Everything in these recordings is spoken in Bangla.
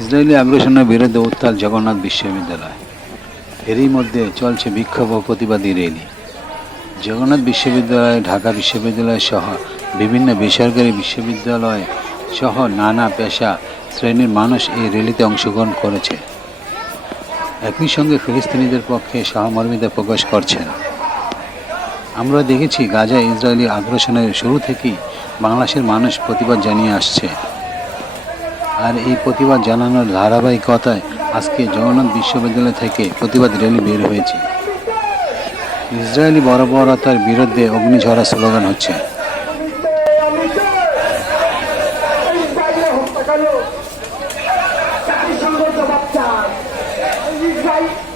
ইসরায়েলি আগ্রাসনের বিরুদ্ধে উত্তাল জগন্নাথ বিশ্ববিদ্যালয়। এরই মধ্যে চলছে বিক্ষোভ ও প্রতিবাদী র্যালি। জগন্নাথ বিশ্ববিদ্যালয়, ঢাকা বিশ্ববিদ্যালয় সহ বিভিন্ন বেসরকারি বিশ্ববিদ্যালয় সহ নানা পেশা শ্রেণির মানুষ এই র্যালিতে অংশগ্রহণ করেছে। একই সঙ্গে ফিলিস্তিনিদের পক্ষে সহমর্মিতা প্রকাশ করছেন আমরা দেখেছি গাজা ইসরায়েলি আগ্রাসনের শুরু থেকেই বাংলাদেশের মানুষ প্রতিবাদ জানিয়ে আসছে। আর এই প্রতিবাদ জানানোর ধারাবাহিকতায় আজকে জগন্নাথ বিশ্ববিদ্যালয় থেকে প্রতিবাদ র্যালি বের হয়েছে। ইসরায়েলি বর্বরতার বিরুদ্ধে অগ্নিঝরা স্লোগান হচ্ছে। ইসরায়েলে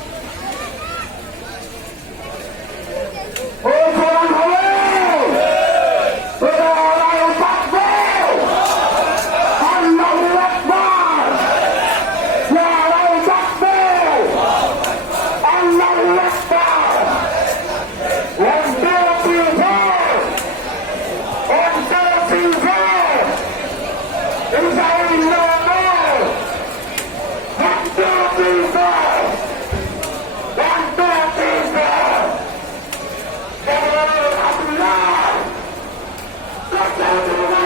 Let's go,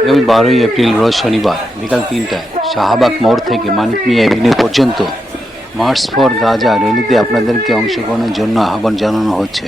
আগামী বারোই এপ্রিল রোজ শনিবার, বিকাল তিনটায় শাহবাগ মোড় থেকে মানিক মিয়া এভিনিউ পর্যন্ত মার্চ ফর গাজা র্যালিতে আপনাদেরকে অংশগ্রহণের জন্য আহ্বান জানানো হচ্ছে।